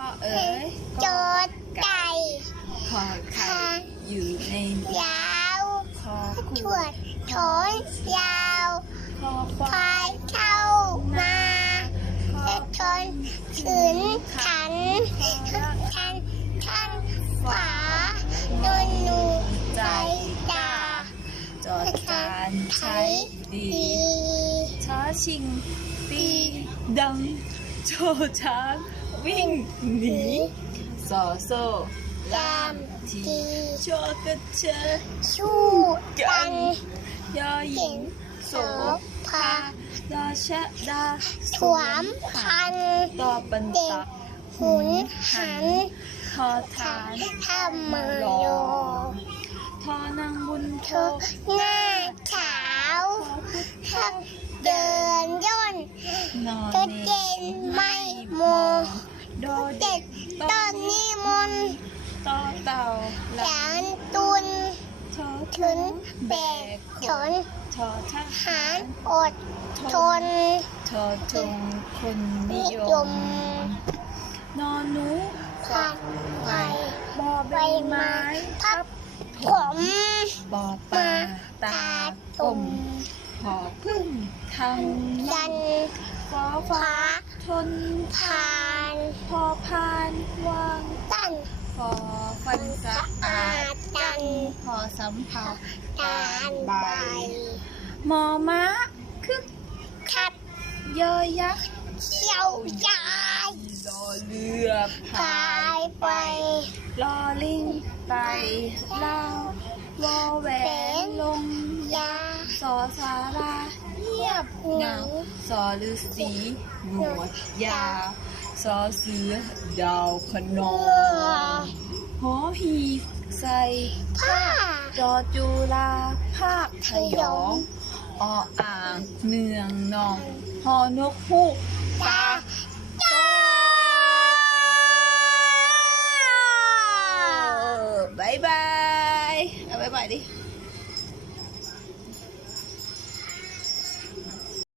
ก็เอ๋ยโจดไก่ขอไข่อยู่ในยาวคอถคู่วดถอนยาวคอคควายายเข้ามาเอ็ดทนขืนขันทันทันทันขวาโดนหนูใจจ่าจอดการใช้ดีดีช้าชิงตีดังโชว์ช้าง วิ่งหนีสอโซ่ลามทีโชว์กระเชอสู้กันยอหญิงโสภาดาชะดาสวมพันต่อปันเด็ตะกหุนหันทอฐานทำมือโยทอนางบุญโทเธอหน้าขาวทั้งเดินย่นนอนตัวเนเจนไม่โม โด เด็ เด็ ก ก ต้นนิมนต์ ต่อเต่าแขนตุนทอถึงแบกขนทอทหารอดทนทอทงคนนินิยยมมนอนหนูผัดไฟบอใบใบไม้ไม้ทับผมบอปลาตาตมหอพึ่งทำยันฟ้าฟ้าฟ้าทนผ่าน พอพานวางตั้น พอฟันสะอาดจันพอสำเภาตาลใบหมอม้าคึกคัดเยอยักษ์เขียวยายรอเรือพายไปรอลิงไปเล่าวอแว ราเงียบเหงาสอฤาษีหนวดยาสอเสือดาวขนอเมื่อหอหีใส่ผ้าจอจุฬาภาคพยองออ่างเนืองนองหอนกฮูกตาจ้าบายบาย เอาบายบายดิ